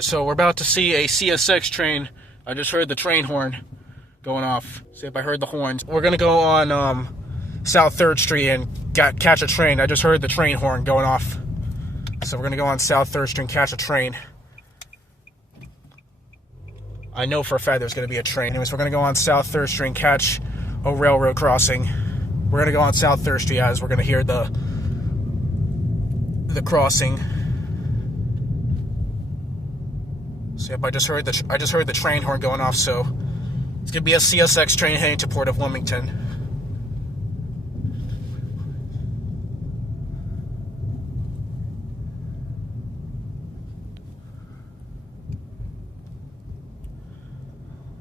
So we're about to see a CSX train. I just heard the train horn going off. See if I heard the horns. We're gonna go on South 3rd Street and catch a train. I just heard the train horn going off. So we're gonna go on South 3rd Street and catch a train. I know for a fact there's gonna be a train. Anyways, we're gonna go on South 3rd Street and catch a railroad crossing. We're gonna go on South 3rd Street as we're gonna hear the crossing. So yep, I just heard the train horn going off. So it's gonna be a CSX train heading to Port of Wilmington.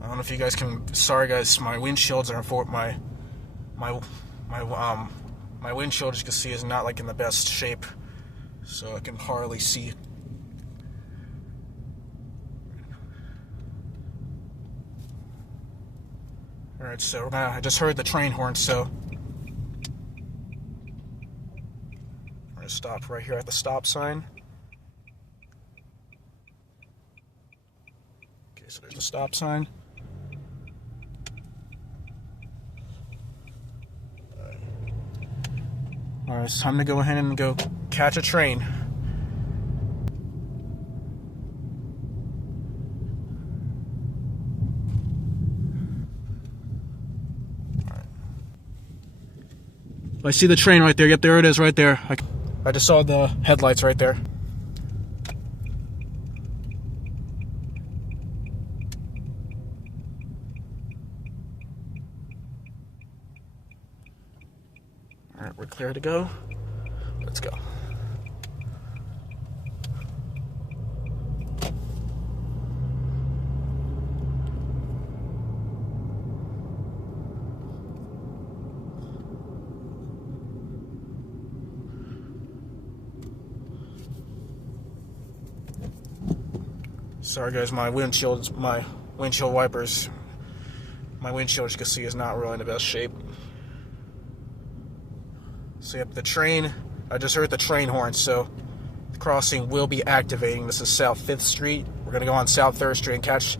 I don't know if you guys can. Sorry guys, my windshields are for my windshield, as you can see, is not like in the best shape, so I can hardly see. Alright, so I just heard the train horn, so we're gonna stop right here at the stop sign. Okay, so there's the stop sign. Alright, it's time to go ahead and go catch a train. I see the train right there. Yep, there it is right there. I just saw the headlights right there. Alright, we're clear to go. Let's go. Sorry guys, my windshield wipers, my windshield, as you can see, is not really in the best shape. So yep, the train, I just heard the train horn, so the crossing will be activating. This is South 5th Street. We're going to go on South 3rd Street and catch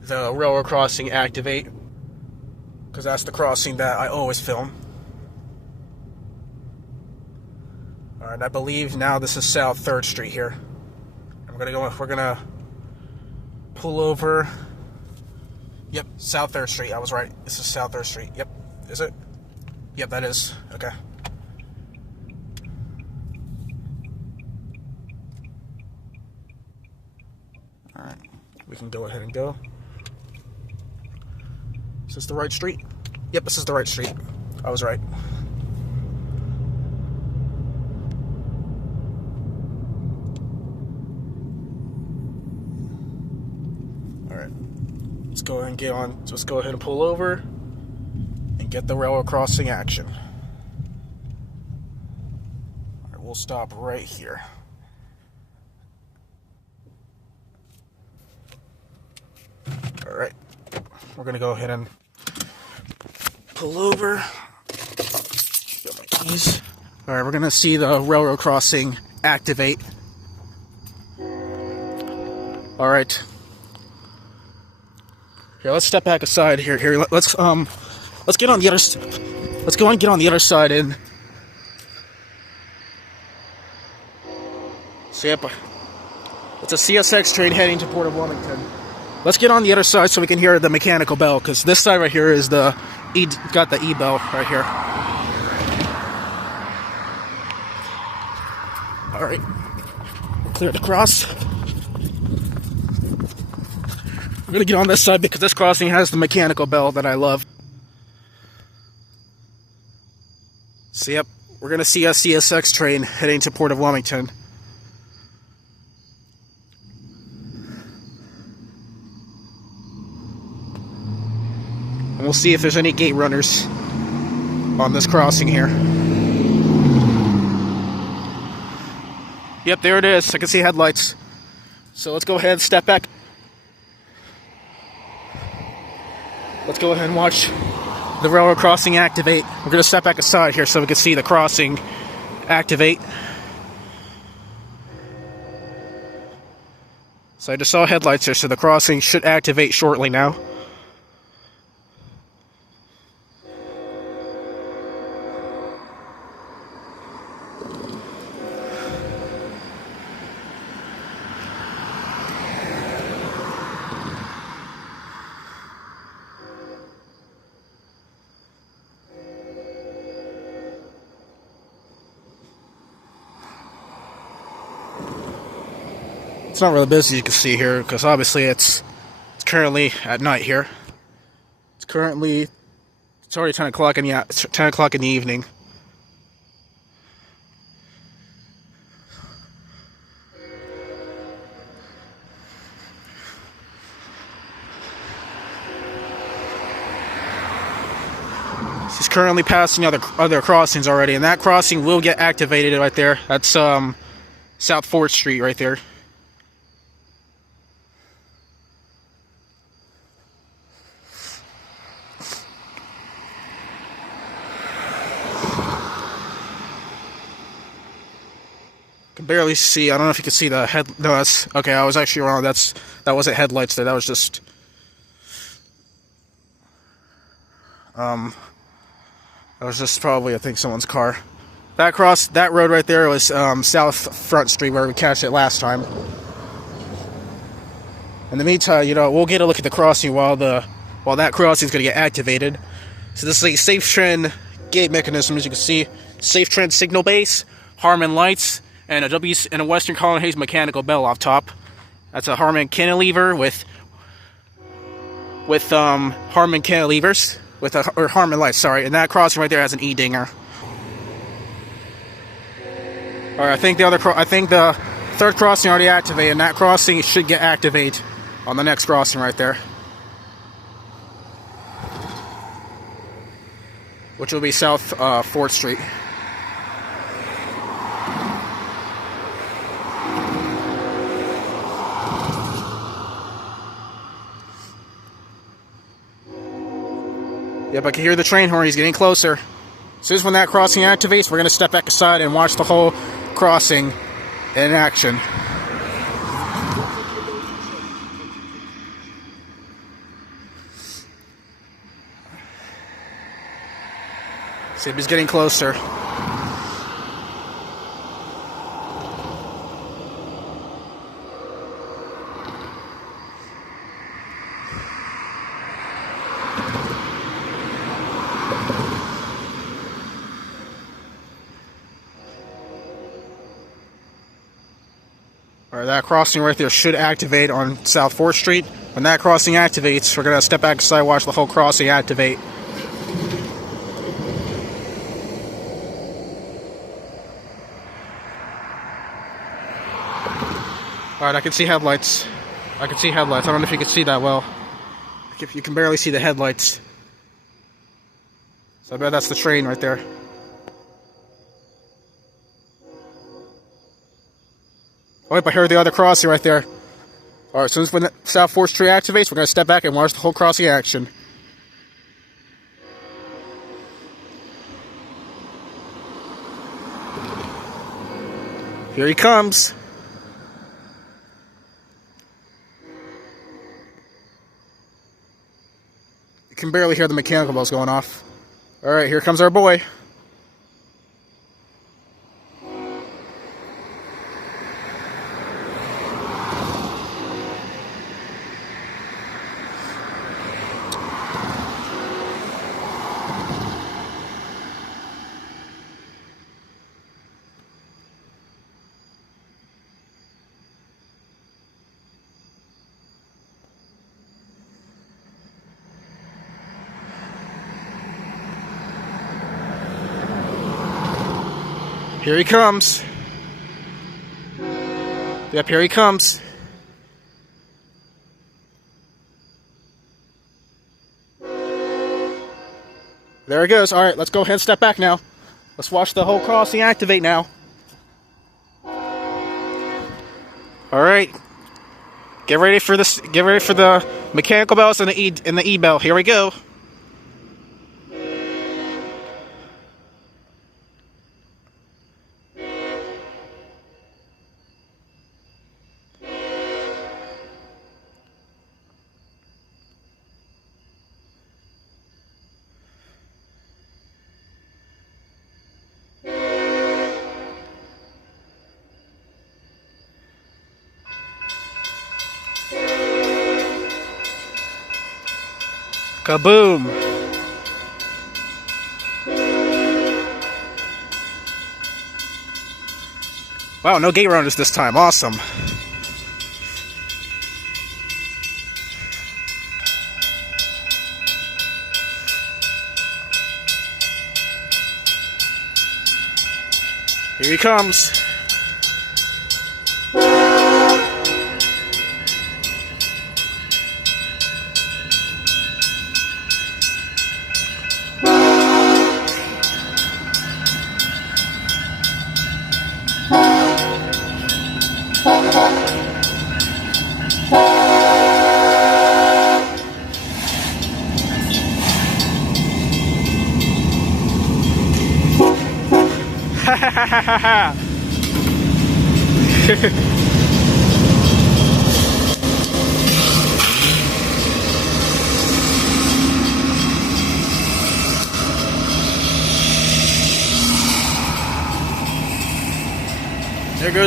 the railroad crossing activate, because that's the crossing that I always film. Alright, I believe now this is South 3rd Street here. And we're going to pull over. Yep, South 3rd Street. I was right. This is South 3rd Street. Yep. Is it? Yep, that is. Okay. Alright. We can go ahead and go. Is this the right street? Yep, this is the right street. I was right. Let's go ahead and get on. So let's go ahead and pull over and get the railroad crossing action. All right, we'll stop right here. All right, we're gonna go ahead and pull over. Got my keys. All right, we're gonna see the railroad crossing activate. All right. Here, let's step back aside here. Let's get on the other. Let's go and get on the other side and. So yep, it's a CSX train heading to Port of Wilmington. Let's get on the other side so we can hear the mechanical bell, because this side right here is got the E bell right here. All right, we're clear to cross. We're gonna get on this side because this crossing has the mechanical bell that I love. So yep, we're gonna see a CSX train heading to Port of Wilmington. And we'll see if there's any gate runners on this crossing here. Yep, there it is. I can see headlights. So let's go ahead and step back. Let's go ahead and watch the railroad crossing activate. We're going to step back aside here so we can see the crossing activate. So I just saw headlights here, so the crossing should activate shortly now. It's not really busy, you can see here, because obviously it's currently at night here. It's already 10 o'clock in the evening. She's currently passing other crossings already, and that crossing will get activated right there. That's South 4th Street right there. Can barely see. I don't know if you can see the head. No, that's okay. I was actually wrong. That wasn't headlights there. That was just probably, I think, someone's car. That road right there was South Front Street where we catched it last time. In the meantime, we'll get a look at the crossing while that crossing is going to get activated. So this is a Safe Trend gate mechanism, as you can see. Safe Trend signal base, Harman lights, and a Western Colin Hayes mechanical bell off top. That's a Harman cantilever with Harman cantilevers or Harman lights. Sorry, and that crossing right there has an E-dinger. All right, I think the third crossing already activated, and that crossing should get activated on the next crossing right there, which will be South 4th Street. Yep, I can hear the train horn. He's getting closer. As soon as when that crossing activates, we're going to step back aside and watch the whole crossing in action. See if he's getting closer. Alright, that crossing right there should activate on South 4th Street. When that crossing activates, we're going to step back aside, watch the whole crossing activate. Alright, I can see headlights. I don't know if you can see that well. You can barely see the headlights. So I bet that's the train right there. Oh, yep, I heard the other crossing right there. Alright, as soon as when the South 4th Street activates, we're going to step back and watch the whole crossing action. Here he comes. You can barely hear the mechanical bells going off. Alright, here comes our boy. Here he comes. Yep, here he comes. There he goes. Alright, let's go ahead and step back now. Let's watch the whole crossing activate now. Alright. Get ready for this. Get ready for the mechanical bells and the E bell. Here we go. Kaboom! Wow, no gate runners this time. Awesome. Here he comes.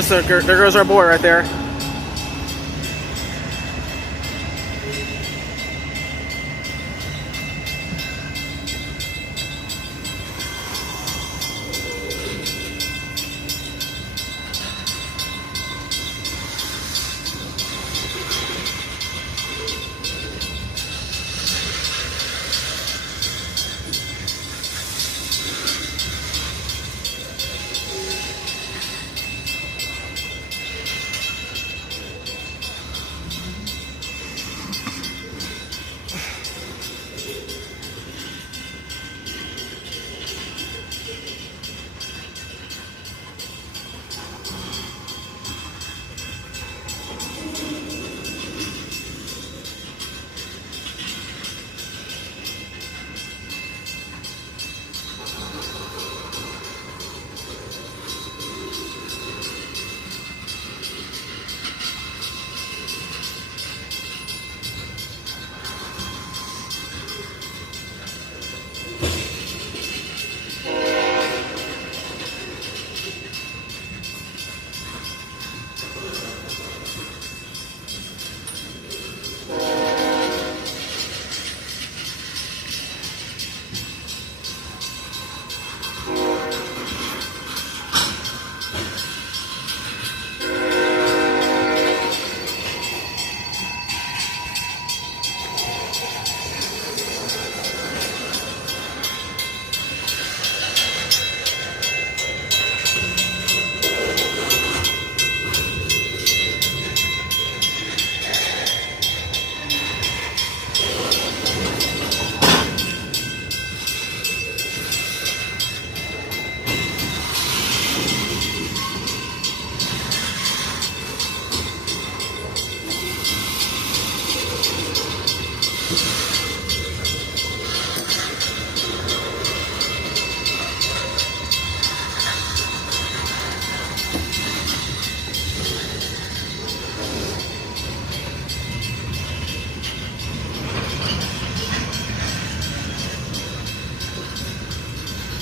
There goes our boy right there.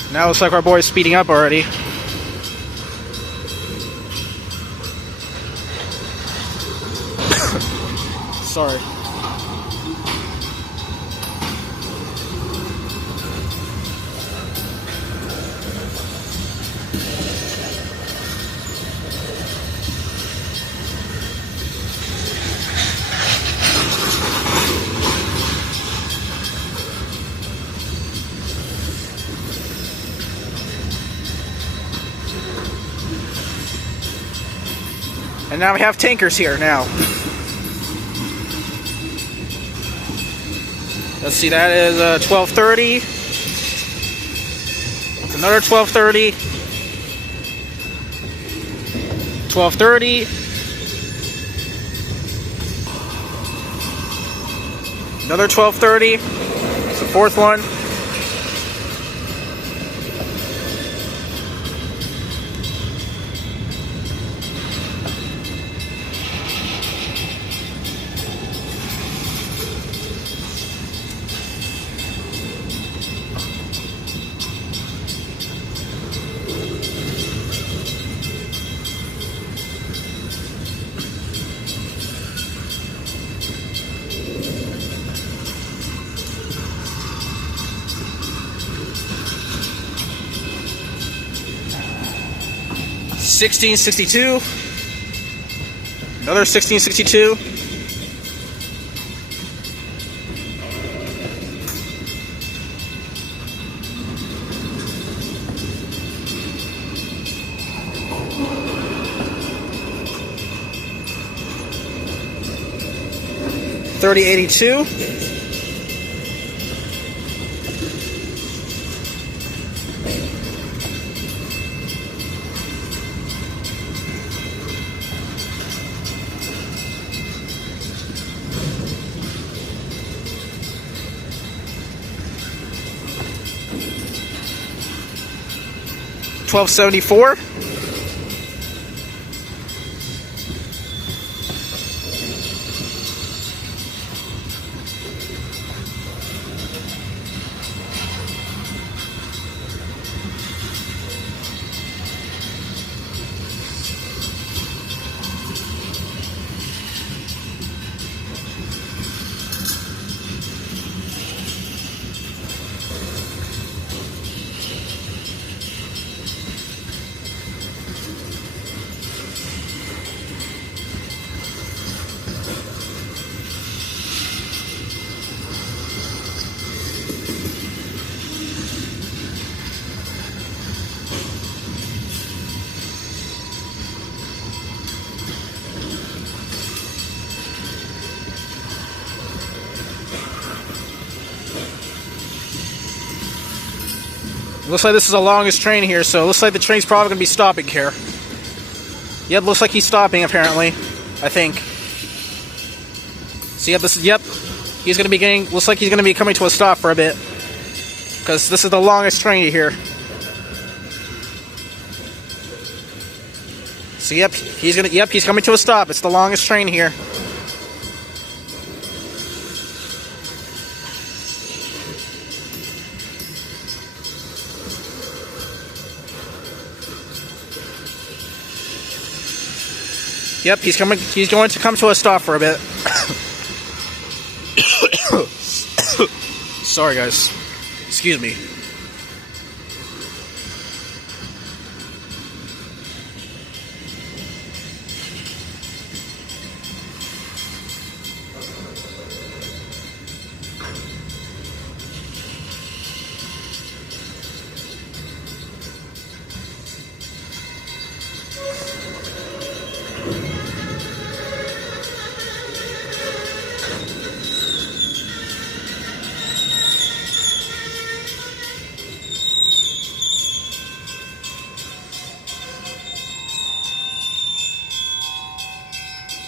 Now it looks like our boy's speeding up already. Sorry. And now we have tankers here now. Let's see, that is 12:30. It's another 12:30. 12:30. Another 12:30. It's the fourth one. 1662. Another 1662. $30.82. $12.74. Looks like this is the longest train here, so it looks like the train's probably going to be stopping here. Yep, looks like he's stopping apparently. I think. So yep, he's going to be getting, looks like he's going to be coming to a stop for a bit. Because this is the longest train here. So yep, he's coming to a stop. It's the longest train here. Yep, he's going to come to a stop for a bit. Sorry, guys. Excuse me.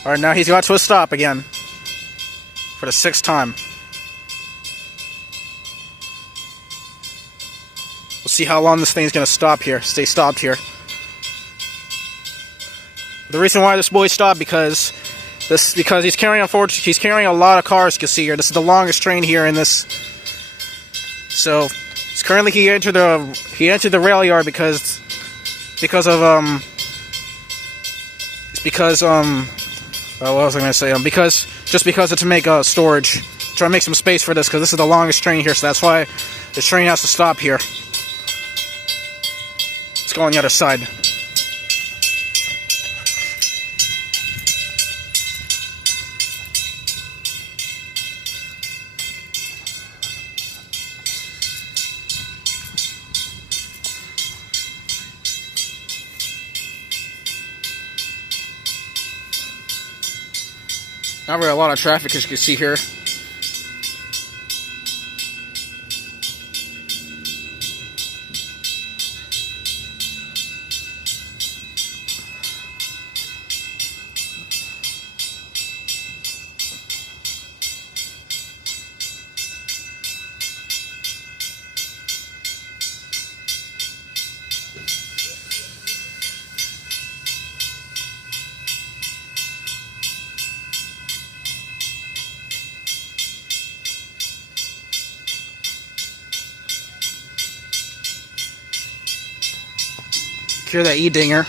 Alright, now he's got to a stop again. For the 6th time. We'll see how long this thing's gonna stop here. Stay stopped here. The reason why this boy stopped because he's carrying a lot of cars, you can see here. This is the longest train here in this. So currently he entered the rail yard because what was I going to say? Because it's to make storage. Try to make some space for this because this is the longest train here, so that's why the train has to stop here. Let's go on the other side. Not really a lot of traffic, as you can see here. Cure that E-dinger.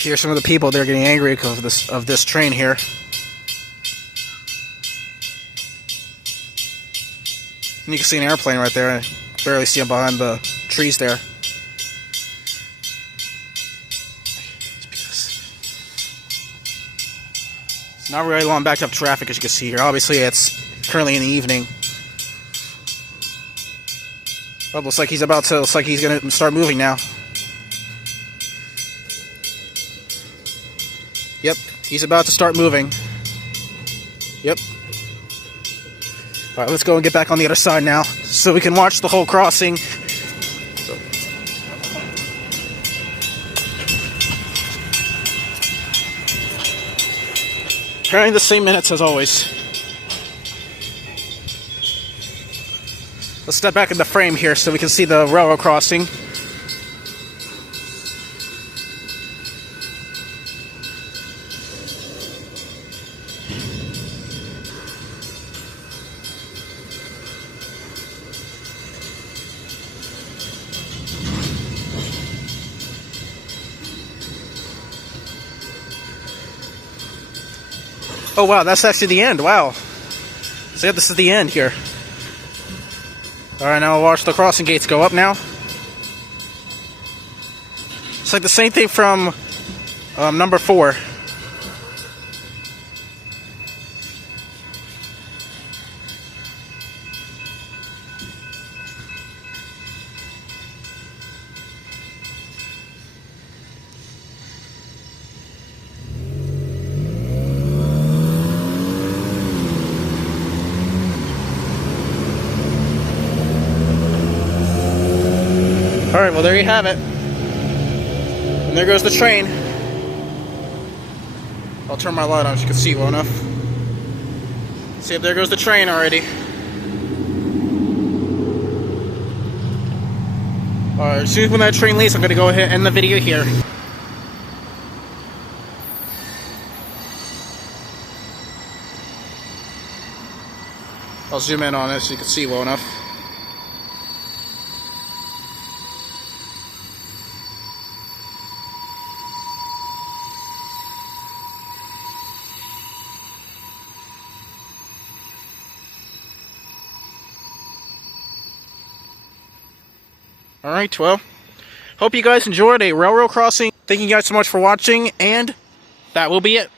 Here's some of the people. They're getting angry because of this train here. And you can see an airplane right there. I barely see him behind the trees there. It's not really long backed up traffic, as you can see here. Obviously, it's currently in the evening. Oh, looks like he's going to start moving now. Yep, he's about to start moving. Yep. Alright, let's go and get back on the other side now, so we can watch the whole crossing. Carrying the same minutes as always. Let's step back in the frame here so we can see the railroad crossing. Oh wow, that's actually the end. Wow. So yeah, this is the end here. Alright, now I'll watch the crossing gates go up now. It's like the same thing from number 4. Alright, well there you have it. And there goes the train. I'll turn my light on so you can see well enough. See if there goes the train already. Alright, as soon as when that train leaves, I'm going to go ahead and end the video here. I'll zoom in on it so you can see well enough. Alright, well, hope you guys enjoyed a railroad crossing. Thank you guys so much for watching, and that will be it.